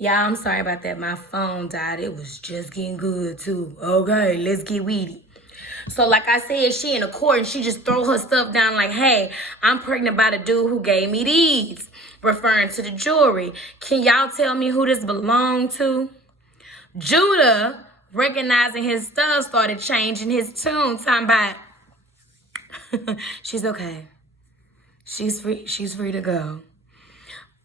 Y'all, I'm sorry about that. My phone died. It was just getting good, too. Okay, let's get weedy. So, like I said, she in the court and she just throw her stuff down like, hey, I'm pregnant by the dude who gave me these, referring to the jewelry. Can y'all tell me who this belonged to? Judah, recognizing his stuff, started changing his tune, talking about, she's okay. She's free to go.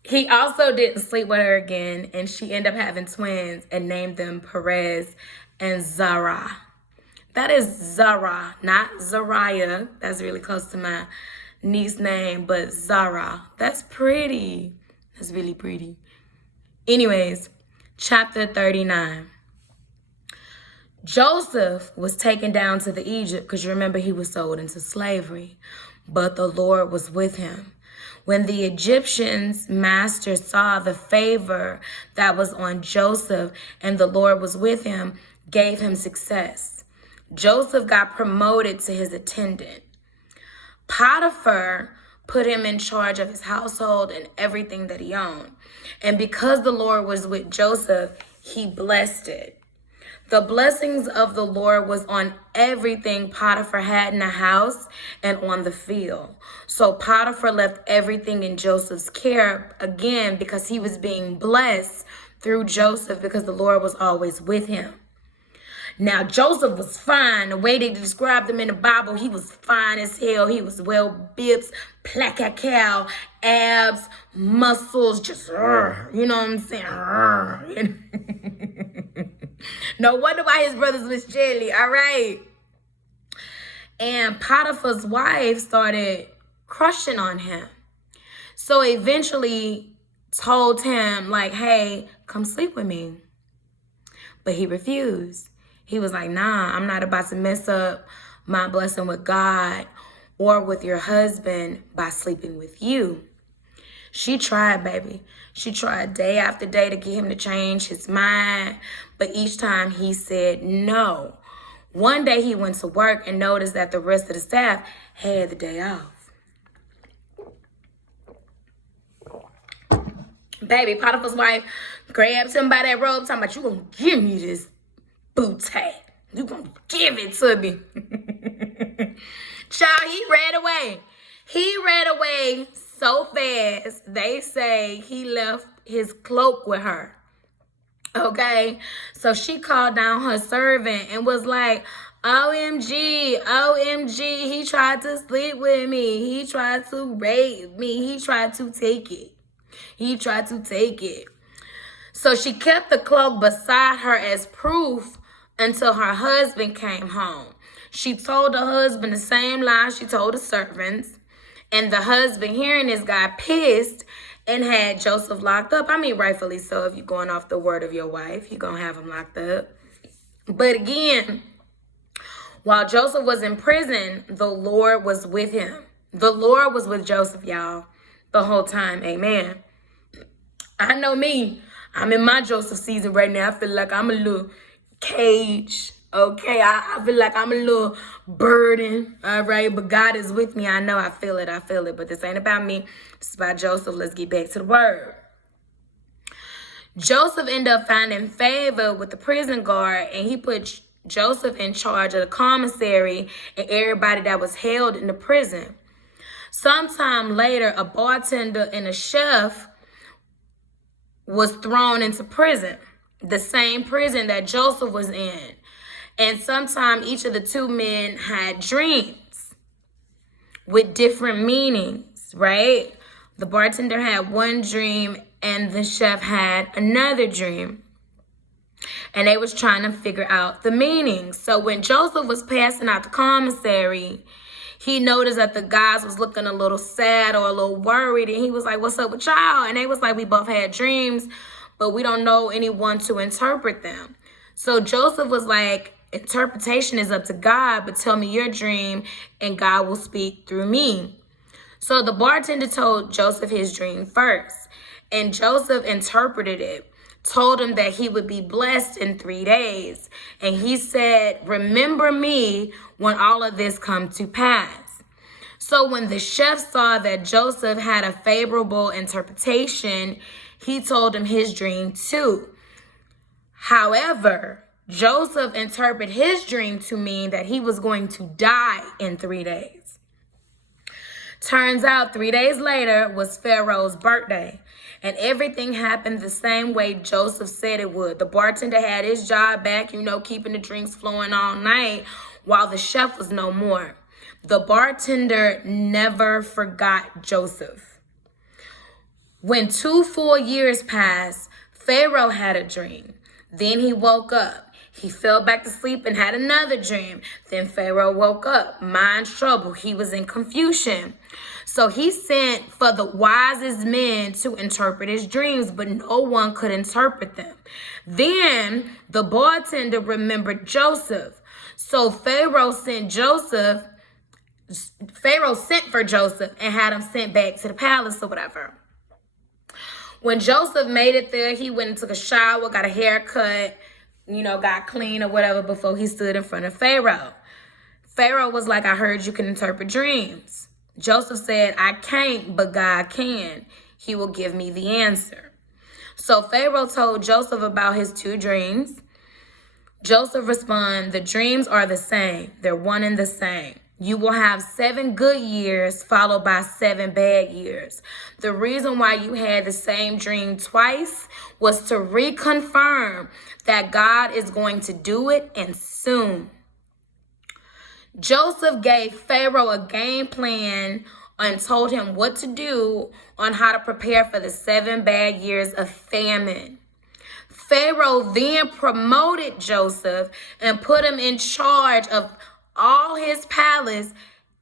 He also didn't sleep with her again, and she ended up having twins and named them Perez and Zara. That is Zara, not Zariah. That's really close to my niece's name, but Zara. That's pretty. That's really pretty. Anyways, chapter 39. Joseph was taken down to the Egypt because you remember he was sold into slavery, but the Lord was with him. When the Egyptians' master saw the favor that was on Joseph and the Lord was with him, gave him success. Joseph got promoted to his attendant. Potiphar put him in charge of his household and everything that he owned. And because the Lord was with Joseph, he blessed it. The blessings of the Lord was on everything Potiphar had in the house and on the field. So Potiphar left everything in Joseph's care again because he was being blessed through Joseph because the Lord was always with him. Now, Joseph was fine. The way they described him in the Bible, he was fine as hell. He was well built, placa abs, muscles, just, you know what I'm saying? No wonder why his brothers was jelly, all right? And Potiphar's wife started crushing on him. So eventually told him, like, hey, come sleep with me. But he refused. He was like, nah, I'm not about to mess up my blessing with God or with your husband by sleeping with you. She tried, baby. She tried day after day to get him to change his mind, but each time he said no. One day he went to work and noticed that the rest of the staff had the day off. Baby, Potiphar's wife grabbed him by that robe, talking about, you gonna give me this booty. You gonna give it to me. Child, he ran away. He ran away so fast, they say he left his cloak with her. Okay? So she called down her servant and was like, OMG, OMG, he tried to sleep with me. He tried to rape me. He tried to take it. He tried to take it. So she kept the cloak beside her as proof until her husband came home. She told her husband the same lie she told the servants. And the husband, hearing this, got pissed and had Joseph locked up. I mean, rightfully so. If you're going off the word of your wife, you're going to have him locked up. But again, while Joseph was in prison, the Lord was with him. The Lord was with Joseph, y'all, the whole time. Amen. I know me. I'm in my Joseph season right now. I feel like I'm a little cage. Okay, I feel like I'm a little burden, all right? But God is with me. I know I feel it. But this ain't about me. It's about Joseph. Let's get back to the word. Joseph ended up finding favor with the prison guard, and he put Joseph in charge of the commissary and everybody that was held in the prison. Sometime later, a bartender and a chef was thrown into prison, the same prison that Joseph was in. And sometime each of the two men had dreams with different meanings, right? The bartender had one dream and the chef had another dream. And they was trying to figure out the meanings. So when Joseph was passing out the commissary, he noticed that the guys was looking a little sad or a little worried. And he was like, what's up with y'all? And they was like, we both had dreams, but we don't know anyone to interpret them. So Joseph was like, interpretation is up to God, but tell me your dream and God will speak through me. So the bartender told Joseph his dream first, and Joseph interpreted it, told him that he would be blessed in 3 days. And he said, remember me when all of this comes to pass. So when the chef saw that Joseph had a favorable interpretation, he told him his dream too. However, Joseph interpreted his dream to mean that he was going to die in 3 days. Turns out 3 days later was Pharaoh's birthday, and everything happened the same way Joseph said it would. The bartender had his job back, keeping the drinks flowing all night while the chef was no more. The bartender never forgot Joseph. When 2 full years passed, Pharaoh had a dream. Then he woke up. He fell back to sleep and had another dream. Then Pharaoh woke up, mind troubled. He was in confusion. So he sent for the wisest men to interpret his dreams, but no one could interpret them. Then the bartender remembered Joseph. So Pharaoh sent for Joseph and had him sent back to the palace or whatever. When Joseph made it there, he went and took a shower, got a haircut, got clean or whatever before he stood in front of Pharaoh. Pharaoh was like, I heard you can interpret dreams. Joseph said, I can't, but God can. He will give me the answer. So Pharaoh told Joseph about his 2 dreams. Joseph responded, the dreams are the same. They're one and the same. You will have 7 good years followed by 7 bad years. The reason why you had the same dream twice was to reconfirm that God is going to do it, and soon. Joseph gave Pharaoh a game plan and told him what to do on how to prepare for the 7 bad years of famine. Pharaoh then promoted Joseph and put him in charge of all his palace,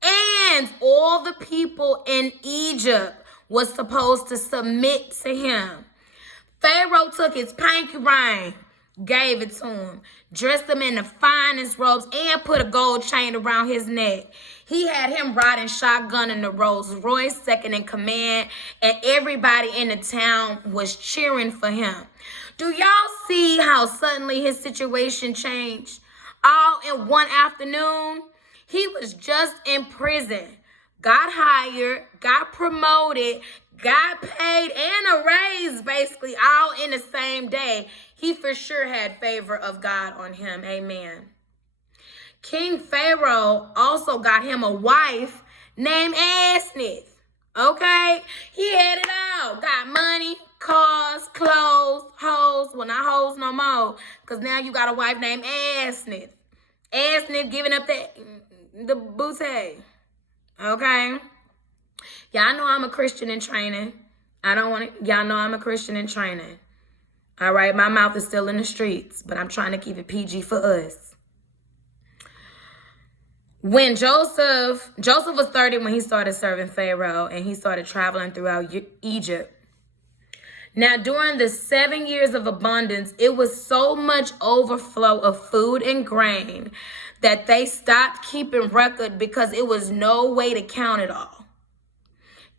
and all the people in Egypt was supposed to submit to him. Pharaoh took his pinky ring, gave it to him, dressed him in the finest robes, and put a gold chain around his neck. He had him riding shotgun in the Rolls Royce, second in command, and everybody in the town was cheering for him. Do y'all see how suddenly his situation changed? All in one afternoon. He was just in prison, got hired, got promoted, got paid, and a raise, basically, all in the same day. He for sure had favor of God on him. Amen. King Pharaoh also got him a wife named Asenath. Okay? He had it all. Got money, cars, clothes, hoes. Well, not hoes no more, because now you got a wife named Asenath. Asenath giving up the booty. Okay? Y'all know I'm a Christian in training. Y'all know I'm a Christian in training. All right? My mouth is still in the streets, but I'm trying to keep it PG for us. When Joseph was 30 when he started serving Pharaoh, and he started traveling throughout Egypt. Now, during the 7 years of abundance, it was so much overflow of food and grain that they stopped keeping record because it was no way to count it all.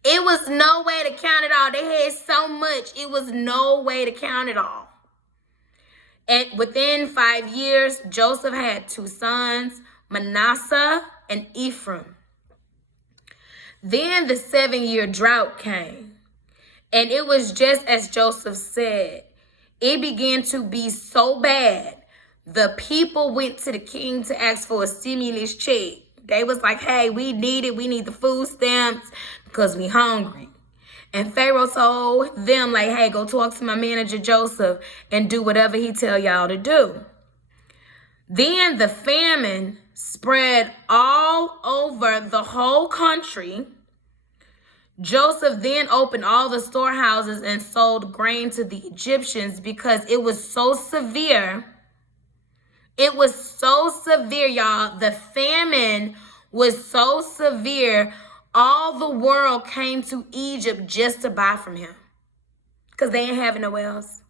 It was no way to count it all. They had so much, it was no way to count it all. And within 5 years, Joseph had 2 sons, Manasseh and Ephraim. Then the 7-year drought came. And it was just as Joseph said. It began to be so bad. The people went to the king to ask for a stimulus check. They was like, hey, we need it. We need the food stamps because we hungry. And Pharaoh told them, like, hey, go talk to my manager Joseph and do whatever he tell y'all to do. Then the famine spread all over the whole country. Joseph then opened all the storehouses and sold grain to the Egyptians because it was so severe. It was so severe, y'all. The famine was so severe, all the world came to Egypt just to buy from him because they ain't having nowhere else.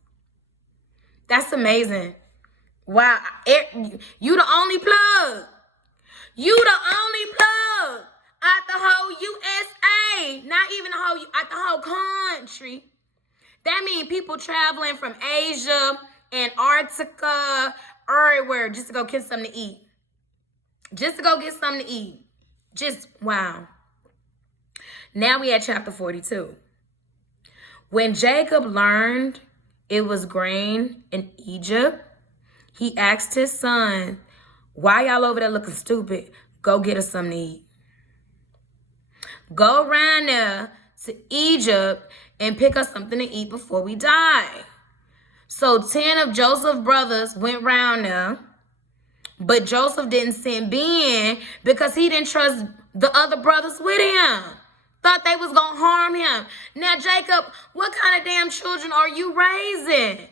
That's amazing. Wow. You the only plug. You the only plug out the whole USA. Not even the whole, out the whole country. That means people traveling from Asia, Antarctica, everywhere just to go get something to eat. Just to go get something to eat. Just, wow. Now we at chapter 42. When Jacob learned it was grain in Egypt, he asked his son, "Why y'all over there looking stupid? Go get us something to eat. Go around there to Egypt and pick us something to eat before we die." So 10 of Joseph's brothers went round there, but Joseph didn't send Ben because he didn't trust the other brothers with him. Thought they was going to harm him. Now, Jacob, what kind of damn children are you raising?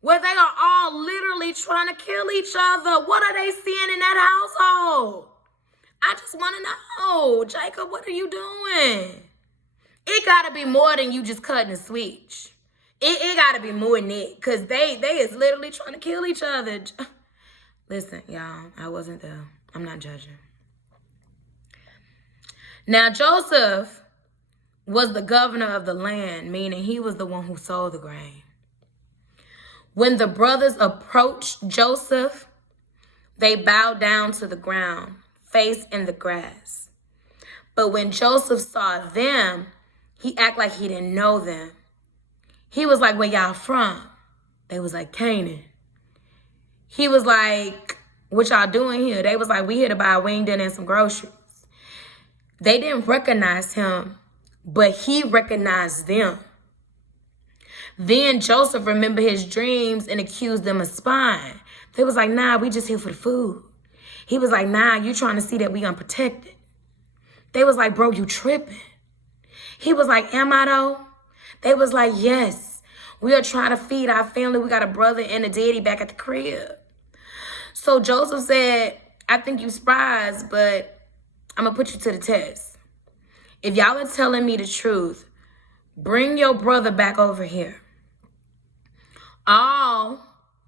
Where they are all literally trying to kill each other. What are they seeing in that household? I just want to know, Jacob, what are you doing? It got to be more than you just cutting a switch. It got to be more than that, because they is literally trying to kill each other. Listen, y'all, I wasn't there. I'm not judging. Now, Joseph was the governor of the land, meaning he was the one who sold the grain. When the brothers approached Joseph, they bowed down to the ground, face in the grass. But when Joseph saw them, he acted like he didn't know them. He was like, "Where y'all from?" They was like, "Canaan." He was like, "What y'all doing here?" They was like, "We here to buy a wing dinner and some groceries." They didn't recognize him, but he recognized them. Then Joseph remembered his dreams and accused them of spying. They was like, "Nah, we just here for the food." He was like, "Nah, you trying to see that we unprotected." They was like, "Bro, you tripping." He was like, "Am I though?" They was like, "Yes, we are trying to feed our family. We got a brother and a daddy back at the crib." So Joseph said, "I think you spies, but I'm going to put you to the test. If y'all are telling me the truth, bring your brother back over here. All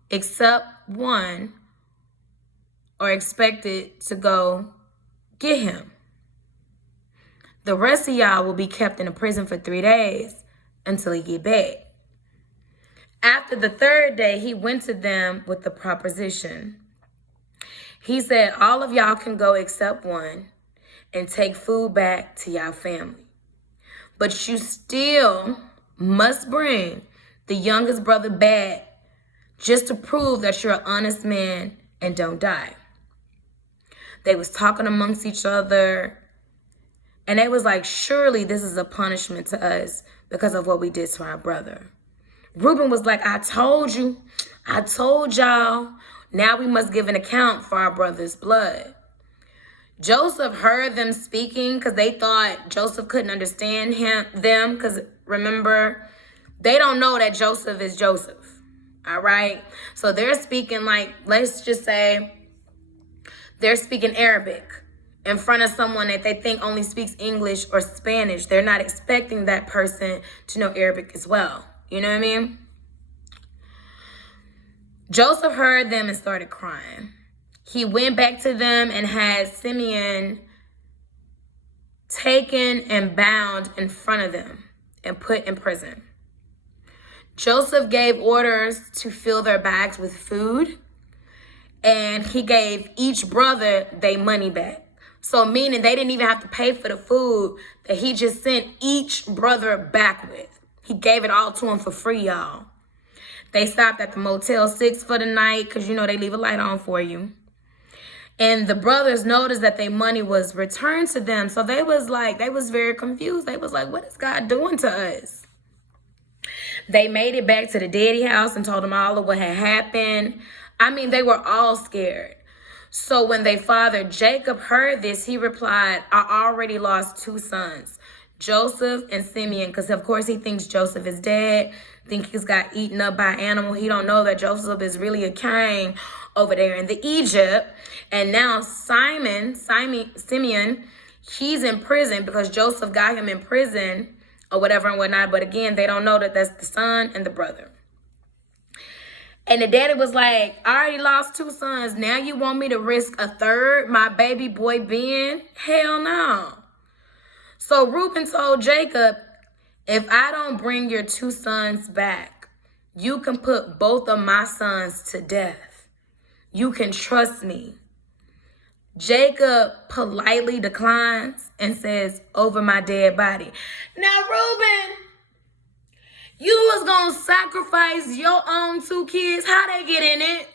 except one are expected to go get him. The rest of y'all will be kept in a prison for 3 days until he get back." After the 3rd day, he went to them with the proposition. He said, "All of y'all can go except one and take food back to y'all family. But you still must bring the youngest brother back just to prove that you're an honest man and don't die." They was talking amongst each other, and they was like, "Surely this is a punishment to us because of what we did to our brother." Reuben was like, I told y'all, now we must give an account for our brother's blood." Joseph heard them speaking because they thought Joseph couldn't understand them. Because remember, they don't know that Joseph is Joseph. All right. So they're speaking like, let's just say they're speaking Arabic in front of someone that they think only speaks English or Spanish. They're not expecting that person to know Arabic as well. You know what I mean? Joseph heard them and started crying. He went back to them and had Simeon taken and bound in front of them and put in prison. Joseph gave orders to fill their bags with food, and he gave each brother their money back. So meaning they didn't even have to pay for the food that he just sent each brother back with. He gave it all to them for free, y'all. They stopped at the Motel 6 for the night because, you know, they leave a light on for you. And the brothers noticed that their money was returned to them. So they was very confused. They was like, what is God doing to us? They made it back to the daddy house and told them all of what had happened. I mean, they were all scared. So when their father Jacob heard this, he replied, "I already lost 2 sons, Joseph and Simeon," because of course he thinks Joseph is dead, think he's got eaten up by an animal. He don't know that Joseph is really a king over there in the Egypt. And now Simeon, he's in prison because Joseph got him in prison or whatever and whatnot. But again, they don't know that that's the son and the brother. And the daddy was like, "I already lost 2 sons. Now you want me to risk a 3rd, my baby boy Ben? Hell no." So Reuben told Jacob, "If I don't bring your 2 sons back, you can put both of my sons to death. You can trust me." Jacob politely declines and says, "Over my dead body." Now, Reuben, You was gonna sacrifice your own 2 kids. How they get in it?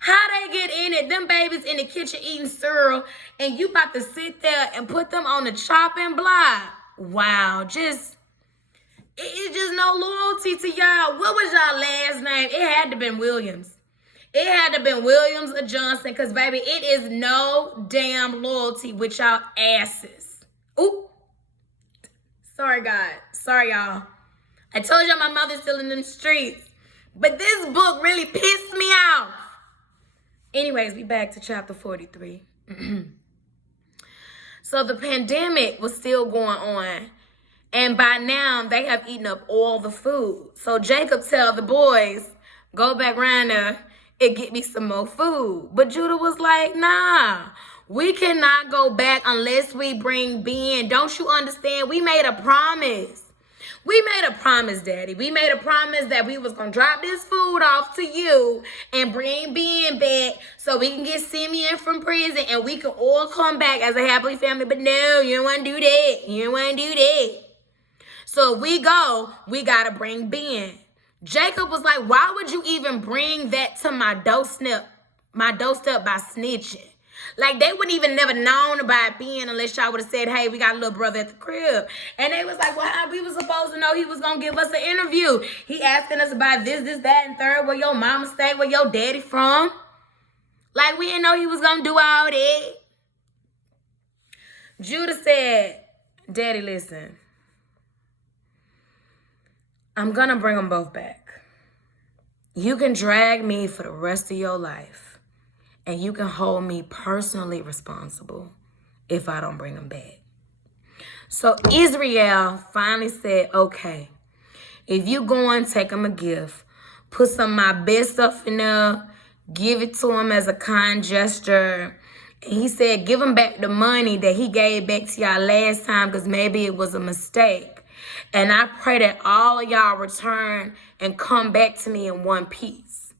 How they get in it? Them babies in the kitchen eating cereal, and you about to sit there and put them on the chopping block. Wow, it's just no loyalty to y'all. What was y'all last name? It had to been Williams. It had to been Williams or Johnson, because, baby, it is no damn loyalty with y'all asses. Ooh. Sorry, God. Sorry, y'all. I told y'all my mother's still in them streets. But this book really pissed me off. Anyways, we back to chapter 43. So the pandemic was still going on. And by now, they have eaten up all the food. So Jacob tell the boys, go back around there and get me some more food. But Judah was like, nah, we cannot go back unless we bring Ben. Don't you understand? We made a promise. We made a promise, Daddy. We made a promise that we was going to drop this food off to you and bring Ben back so we can get Simeon from prison and we can all come back as a happy family. But no, you don't want to do that. You don't want to do that. So if we go, we got to bring Ben. Jacob was like, why would you even bring that to my doorstep by snitching? Like, they wouldn't even never known about Ben unless y'all would have said, hey, we got a little brother at the crib. And they was like, well, how we was supposed to know he was going to give us an interview? He asking us about this, that, and third, where your mama stay, where your daddy from. Like, we didn't know he was going to do all that. Judah said, Daddy, listen. I'm going to bring them both back. You can drag me for the rest of your life, and you can hold me personally responsible if I don't bring them back. So Israel finally said, okay, if you go and take him a gift, put some of my best stuff in there, give it to him as a kind gesture. And he said, give him back the money that he gave back to y'all last time because maybe it was a mistake. And I pray that all of y'all return and come back to me in one piece.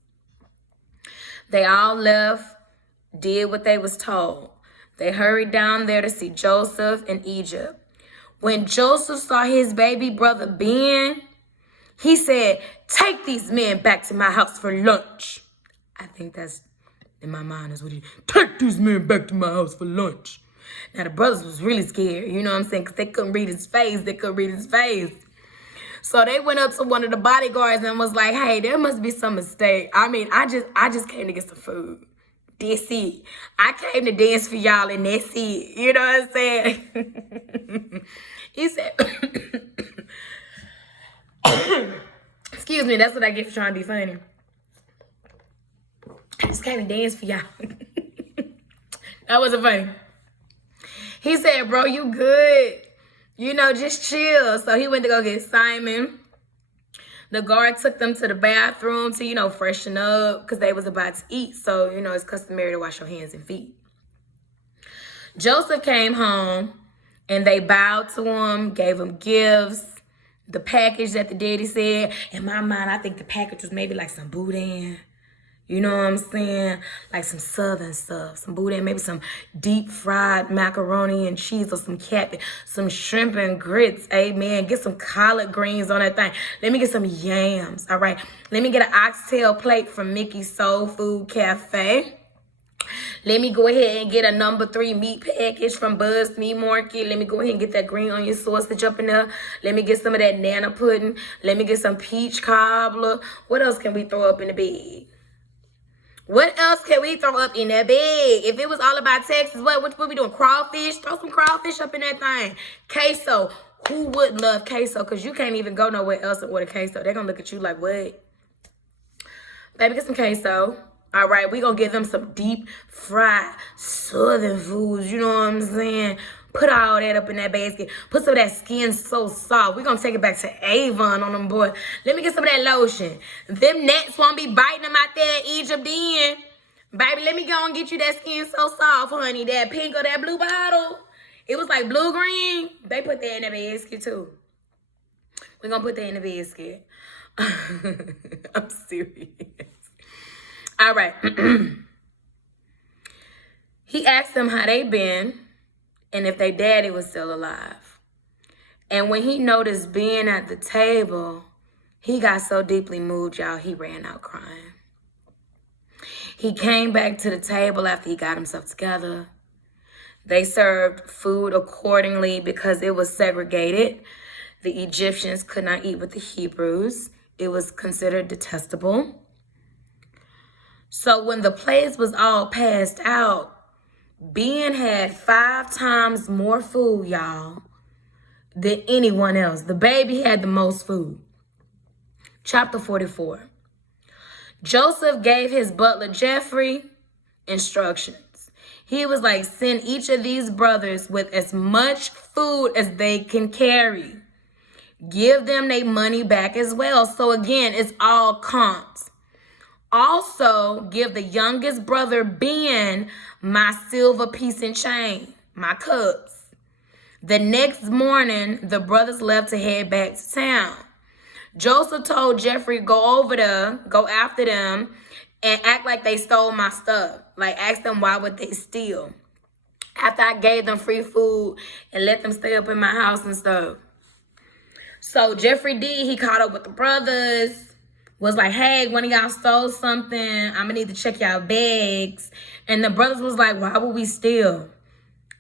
They all left, did what they was told. They hurried down there to see Joseph in Egypt. When Joseph saw his baby brother Ben, he said, take these men back to my house for lunch. I think that's in my mind is what he, take these men back to my house for lunch. Now, the brothers was really scared, you know what I'm saying? Because they couldn't read his face. So they went up to one of the bodyguards and was like, hey, there must be some mistake. I mean, I just came to get some food. That's it. I came to dance for y'all and that's it. You know what I'm saying? He said, excuse me, that's what I get for trying to be funny. I just came to dance for y'all. That wasn't funny. He said, bro, you good. You know, just chill. So he went to go get Simon. The guard took them to the bathroom to, you know, freshen up because they was about to eat. So, you know, it's customary to wash your hands and feet. Joseph came home and they bowed to him, gave him gifts. The package that the daddy said, in my mind, I think the package was maybe like some boudin. You know what I'm saying? Like some southern stuff. Some boudin, maybe some deep fried macaroni and cheese or some cabbage, some shrimp and grits. Amen. Get some collard greens on that thing. Let me get some yams. All right. Let me get an oxtail plate from Mickey's Soul Food Cafe. Let me go ahead and get a number 3 meat package from Buzz Meat Market. Let me go ahead and get that green onion sausage up in there. Let me get some of that nana pudding. Let me get some peach cobbler. What else can we throw up in the bag? What else can we throw up in that bag? If it was all about Texas, what we doing? Crawfish? Throw some crawfish up in that thing. Queso. Who wouldn't love queso? Because you can't even go nowhere else and order queso. They're going to look at you like, what? Baby, get some queso. All right, we going to give them some deep fried southern foods. You know what I'm saying? Put all that up in that basket. Put some of that Skin So Soft. We're going to take it back to Avon on them boys. Let me get some of that lotion. Them gnats won't be biting them out there in Egypt then. Baby, let me go and get you that Skin So Soft, honey. That pink or that blue bottle. It was like blue-green. They put that in the basket, too. We're going to put that in the basket. I'm serious. All right. He asked them how they been and if their daddy was still alive. And when he noticed Ben at the table, He got so deeply moved, y'all, he ran out crying. He came back to the table after he got himself together. They served food accordingly because it was segregated. The Egyptians could not eat with the Hebrews. It was considered detestable. So when the plates was all passed out, Ben had 5 times more food, y'all, than anyone else. The baby had the most food. Chapter 44. Joseph gave his butler Jeffrey instructions. He was like, send each of these brothers with as much food as they can carry. Give them their money back as well. So again, it's all comps. Also, give the youngest brother Ben my silver piece and chain, my cups. The next morning, the brothers left to head back to town. Joseph told Jeffrey, go over there, go after them, and act like they stole my stuff. Like, ask them why would they steal. After I gave them free food and let them stay up in my house and stuff. So Jeffrey did. He caught up with the brothers. Was like, hey, one of y'all stole something. I'm going to need to check y'all bags. And the brothers was like, why would we steal?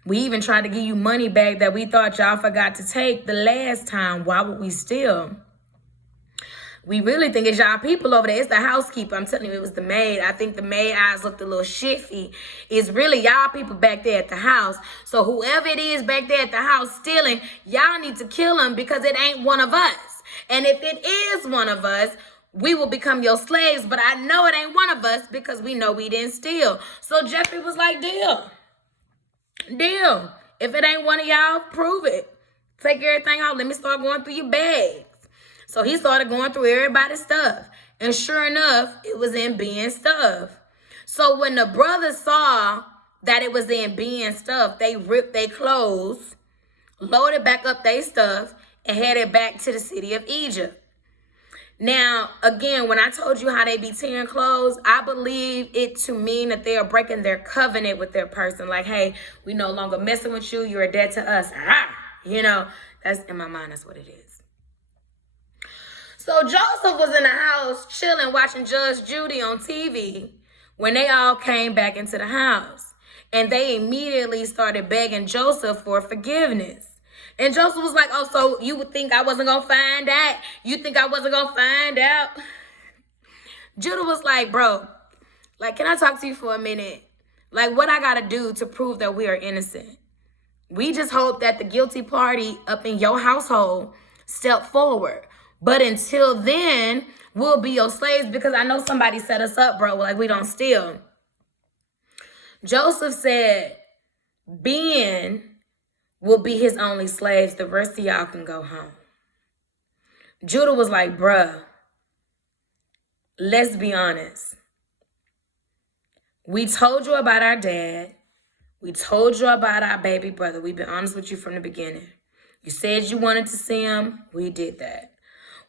We even tried to give you money back that we thought y'all forgot to take the last time. Why would we steal? We really think it's y'all people over there. It's the housekeeper. I'm telling you, it was the maid. I think the maid eyes looked a little shifty. It's really y'all people back there at the house. So whoever it is back there at the house stealing, y'all need to kill him because it ain't one of us. And if it is one of us, we will become your slaves. But I know it ain't one of us because we know we didn't steal. So Jeffrey was like, deal. Deal. If it ain't one of y'all, prove it. Take everything out. Let me start going through your bags. So he started going through everybody's stuff. And sure enough, it was in Ben's stuff. So when the brothers saw that it was in Ben's stuff, they ripped their clothes, loaded back up their stuff, and headed back to the city of Egypt. Now, again, when I told you how they be tearing clothes, I believe it to mean that they are breaking their covenant with their person. Like, hey, we no longer messing with you. You're a debt to us. You know, that's in my mind, that's what it is. So Joseph was in the house chilling, watching Judge Judy on TV when they all came back into the house. And they immediately started begging Joseph for forgiveness. And Joseph was like, oh, so you would think I wasn't going to find out? You think I wasn't going to find out? Judah was like, bro, like, can I talk to you for a minute? Like, what I got to do to prove that we are innocent? We just hope that the guilty party up in your household step forward. But until then, we'll be your slaves because I know somebody set us up, bro. Like, we don't steal. Joseph said, Ben will be his only slaves. The rest of y'all can go home. Judah was like, bruh, let's be honest. We told you about our dad. We told you about our baby brother. We've been honest with you from the beginning. You said you wanted to see him. We did that.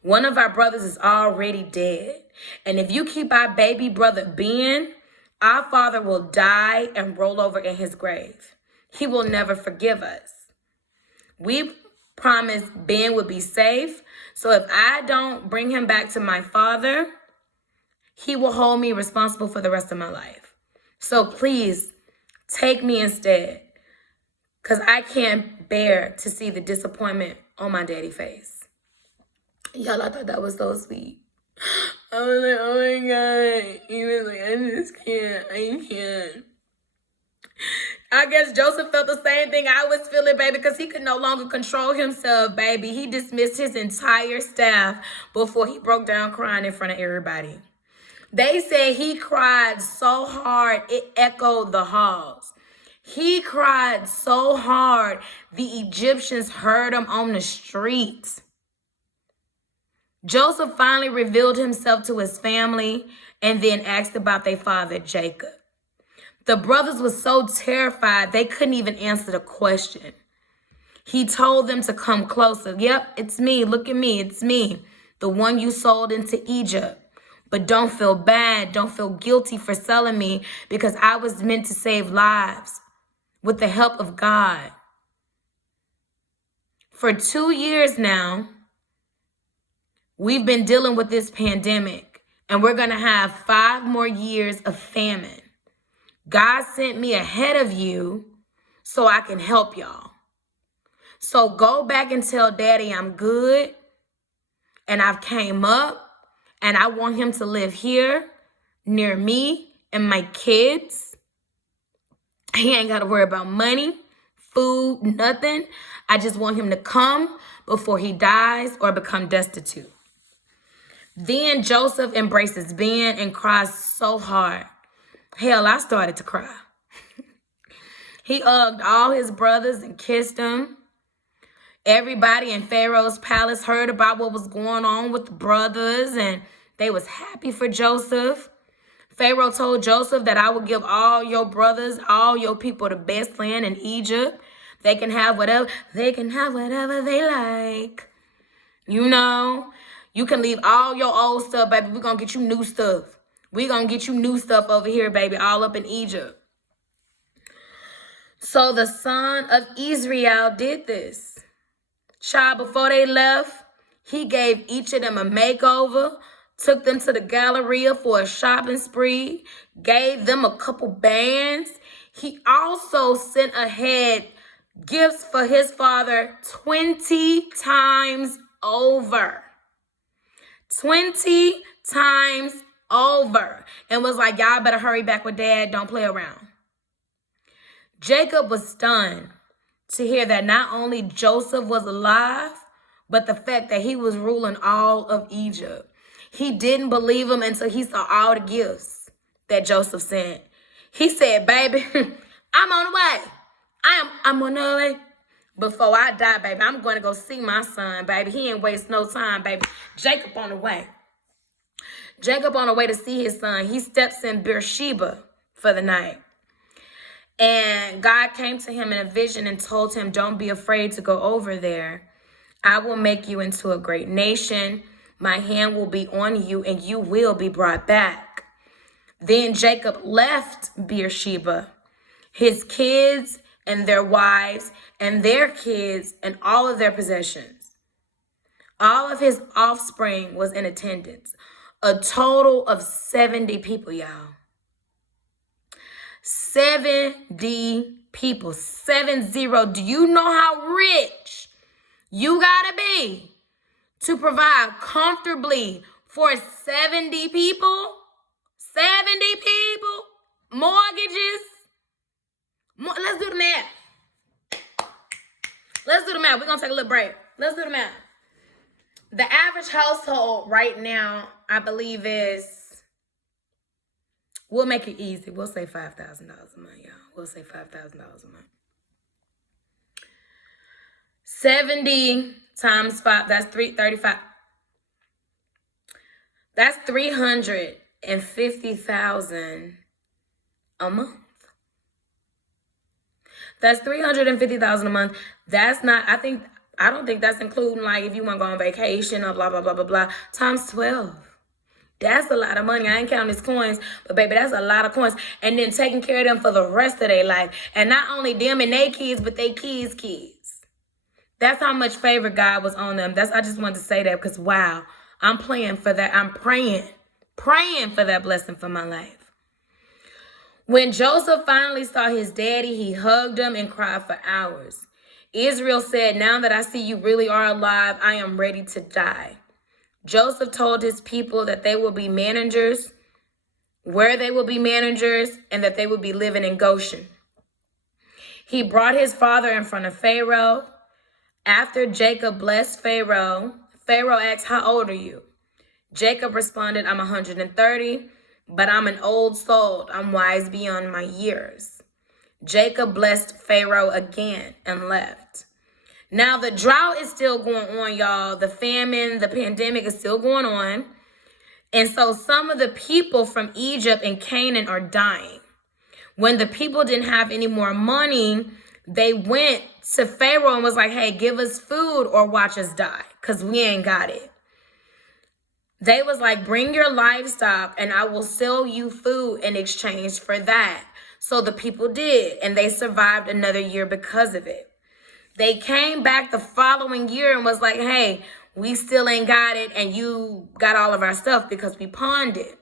One of our brothers is already dead. And if you keep our baby brother Ben, our father will die and roll over in his grave. He will never forgive us. We promised Ben would be safe. So if I don't bring him back to my father, he will hold me responsible for the rest of my life. So please take me instead, because I can't bear to see the disappointment on my daddy's face. Y'all, I thought that was so sweet. I was like, oh my God. He was like, I just can't. I can't. I guess Joseph felt the same thing I was feeling, baby, because he could no longer control himself, baby. He dismissed his entire staff before he broke down crying in front of everybody. They said he cried so hard, it echoed the halls. He cried so hard, the Egyptians heard him on the streets. Joseph finally revealed himself to his family and then asked about their father, Jacob. The brothers were so terrified, they couldn't even answer the question. He told them to come closer. Yep, it's me. Look at me. It's me, the one you sold into Egypt. But don't feel bad. Don't feel guilty for selling me because I was meant to save lives with the help of God. For 2 years now, We've been dealing with this pandemic, and we're going to have 5 more years of famine. God sent me ahead of you so I can help y'all. So go back and tell Daddy I'm good, and I've came up, and I want him to live here near me and my kids. He ain't got to worry about money, food, nothing. I just want him to come before he dies or become destitute. Then Joseph embraces Ben and cries so hard. Hell, I started to cry. He hugged all his brothers and kissed them. Everybody in Pharaoh's palace heard about what was going on with the brothers, and they was happy for Joseph. Pharaoh told Joseph that I will give all your brothers, all your people the best land in Egypt. They can have whatever they like. You know, you can leave all your old stuff, baby. We're going to get you new stuff. We're going to get you new stuff over here, baby, all up in Egypt. So the son of Israel did this. Child, before they left, he gave each of them a makeover, took them to the Galleria for a shopping spree, gave them a couple bands. He also sent ahead gifts for his father 20 times over. 20 times over. And was like, y'all better hurry back with Dad. Don't play around. Jacob was stunned to hear that not only Joseph was alive, but the fact that he was ruling all of Egypt. He didn't believe him until he saw all the gifts that Joseph sent. He said, baby, I'm on the way. I'm on the way. Before I die, baby, I'm going to go see my son, baby. He ain't waste no time, baby. Jacob on the way. Jacob on the way to see his son. He steps in Beersheba for the night. And God came to him in a vision and told him, don't be afraid to go over there. I will make you into a great nation. My hand will be on you and you will be brought back. Then Jacob left Beersheba, his kids and their wives and their kids and all of their possessions. All of his offspring was in attendance. A total of 70 people, y'all. 70 people. 70. Do you know how rich you gotta be to provide comfortably for 70 people? 70 people? Mortgages? Let's do the math. Let's do the math. We're gonna take a little break. Let's do the math. The average household right now, I believe, is, we'll make it easy. We'll say $5,000 a month, y'all. We'll say $5,000 a month. 70 times 5, that's 335. That's $350,000 a month. That's $350,000 a month. That's not, I don't think that's including like if you want to go on vacation or blah, blah, blah, blah, blah. Times 12. That's a lot of money. I ain't counting his coins, but baby, that's a lot of coins. And then taking care of them for the rest of their life. And not only them and their kids, but their kids' kids. That's how much favor God was on them. I just wanted to say that because, wow, I'm praying for that. I'm praying for that blessing for my life. When Joseph finally saw his daddy, he hugged him and cried for hours. Israel said, now that I see you really are alive, I am ready to die. Joseph told his people that they will be managers, where they will be managers, and that they will be living in Goshen. He brought his father in front of Pharaoh. After Jacob blessed Pharaoh, Pharaoh asked, how old are you? Jacob responded, I'm 130, but I'm an old soul. I'm wise beyond my years. Jacob blessed Pharaoh again and left. Now, the drought is still going on, y'all. The famine, the pandemic is still going on. And so some of the people from Egypt and Canaan are dying. When the people didn't have any more money, they went to Pharaoh and was like, hey, give us food or watch us die because we ain't got it. They was like, bring your livestock and I will sell you food in exchange for that. So the people did, and they survived another year because of it. They came back the following year and was like, hey, we still ain't got it and you got all of our stuff because we pawned it.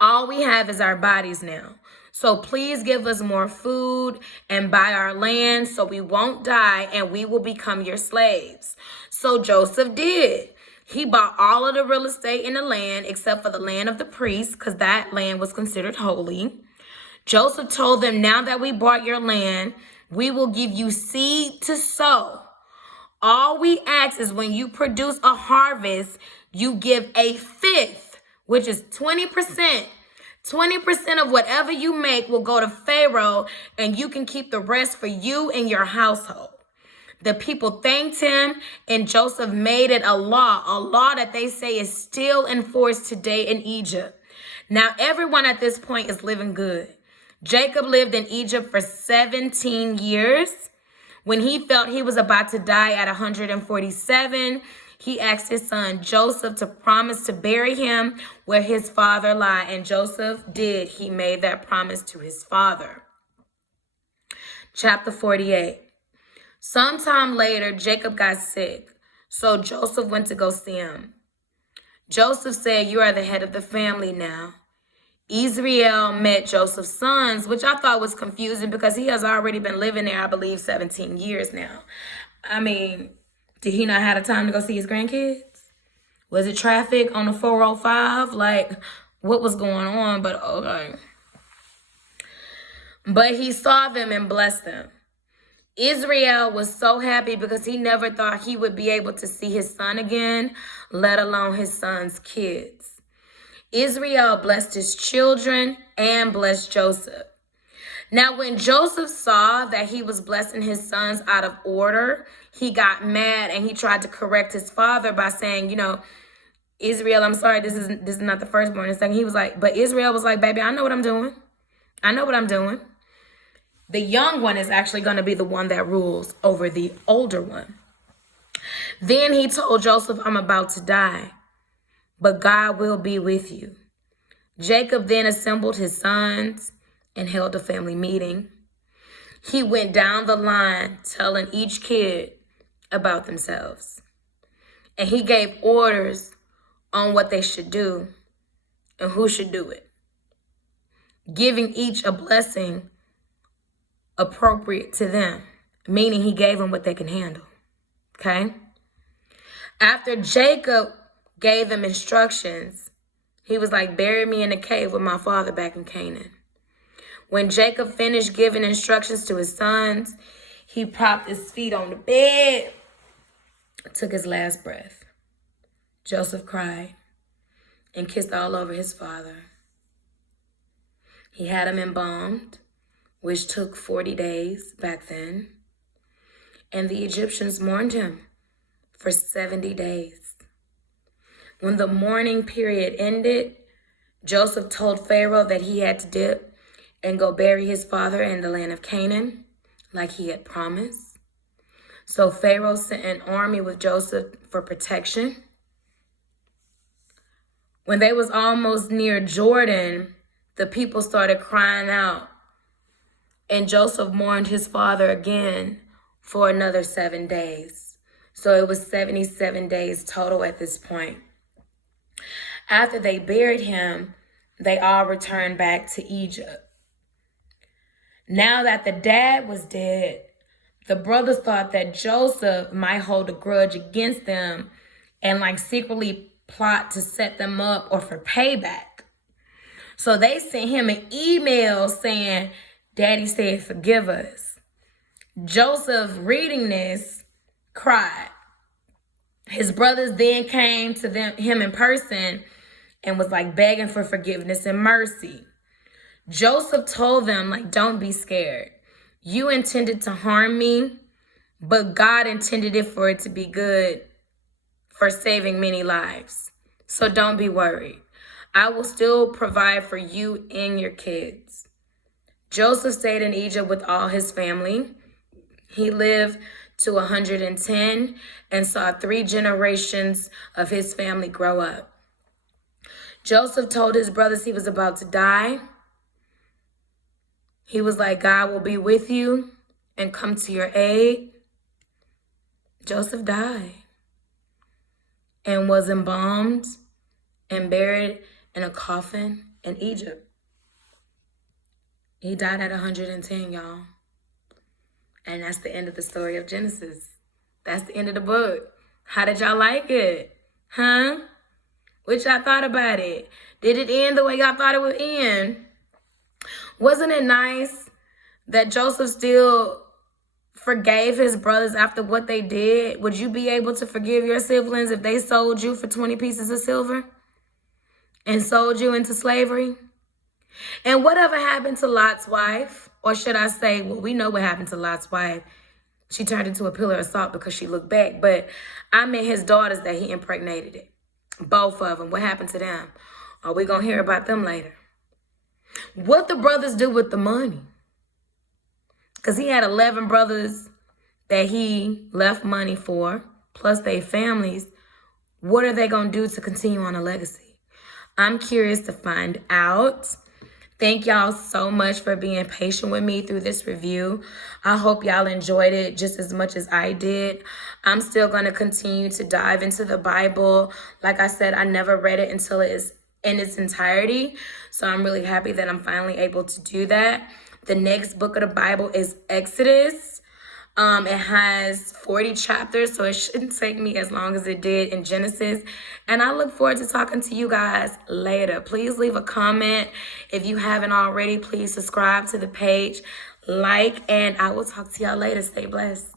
All we have is our bodies now. So please give us more food and buy our land so we won't die and we will become your slaves. So Joseph did. He bought all of the real estate in the land except for the land of the priests, because that land was considered holy. Joseph told them, now that we bought your land, we will give you seed to sow. All we ask is when you produce a harvest, you give a fifth, which is 20%. 20% of whatever you make will go to Pharaoh, and you can keep the rest for you and your household. The people thanked him, and Joseph made it a law that they say is still enforced today in Egypt. Now, everyone at this point is living good. Jacob lived in Egypt for 17 years. When he felt he was about to die at 147, he asked his son Joseph to promise to bury him where his father lay, and Joseph did. He made that promise to his father. Chapter 48. Sometime later, Jacob got sick, so Joseph went to go see him. Joseph said, you are the head of the family now. Israel met Joseph's sons, which I thought was confusing because he has already been living there, I believe, 17 years now. I mean, did he not have the time to go see his grandkids? Was it traffic on the 405? Like, what was going on? But okay. But he saw them and blessed them. Israel was so happy because he never thought he would be able to see his son again, let alone his son's kids. Israel blessed his children and blessed Joseph. Now, when Joseph saw that he was blessing his sons out of order, he got mad and he tried to correct his father by saying, Israel, I'm sorry, this is not the firstborn. And second, he was like, but Israel was like, baby, I know what I'm doing. I know what I'm doing. The young one is actually going to be the one that rules over the older one. Then he told Joseph, I'm about to die, but God will be with you. Jacob then assembled his sons and held a family meeting. He went down the line telling each kid about themselves. And he gave orders on what they should do and who should do it, giving each a blessing appropriate to them, meaning he gave them what they can handle. Okay? After Jacob gave them instructions, he was like, bury me in a cave with my father back in Canaan. When Jacob finished giving instructions to his sons, he propped his feet on the bed, took his last breath. Joseph cried and kissed all over his father. He had him embalmed, which took 40 days back then. And the Egyptians mourned him for 70 days. When the mourning period ended, Joseph told Pharaoh that he had to dip and go bury his father in the land of Canaan, like he had promised. So Pharaoh sent an army with Joseph for protection. When they was almost near Jordan, the people started crying out, and Joseph mourned his father again for another 7 days. So it was 77 days total at this point. After they buried him, they all returned back to Egypt. Now that the dad was dead, the brothers thought that Joseph might hold a grudge against them and secretly plot to set them up or for payback. So they sent him an email saying, Daddy said, forgive us. Joseph, reading this, cried. His brothers then came to him in person and was begging for forgiveness and mercy. Joseph told them, don't be scared. You intended to harm me, but God intended it for it to be good, for saving many lives. So don't be worried. I will still provide for you and your kids. Joseph stayed in Egypt with all his family. He lived to 110 and saw 3 generations of his family grow up. Joseph told his brothers he was about to die. He was like, God will be with you and come to your aid. Joseph died. and was embalmed and buried in a coffin in Egypt. He died at 110, y'all. And that's the end of the story of Genesis. That's the end of the book. How did y'all like it? Huh? What y'all thought about it? Did it end the way y'all thought it would end? Wasn't it nice that Joseph still forgave his brothers after what they did? Would you be able to forgive your siblings if they sold you for 20 pieces of silver and sold you into slavery? And whatever happened to Lot's wife? Or should I say, well, we know what happened to Lot's wife. She turned into a pillar of salt because she looked back. But I meant his daughters that he impregnated it. Both of them. What happened to them? Are we going to hear about them later? What the brothers do with the money? Because he had 11 brothers that he left money for, plus their families. What are they going to do to continue on a legacy? I'm curious to find out. Thank y'all so much for being patient with me through this review. I hope y'all enjoyed it just as much as I did. I'm still going to continue to dive into the Bible. Like I said, I never read it until it is in its entirety. So I'm really happy that I'm finally able to do that. The next book of the Bible is Exodus. It has 40 chapters, so it shouldn't take me as long as it did in Genesis. And I look forward to talking to you guys later. Please leave a comment. If you haven't already, please subscribe to the page, like, and I will talk to y'all later. Stay blessed.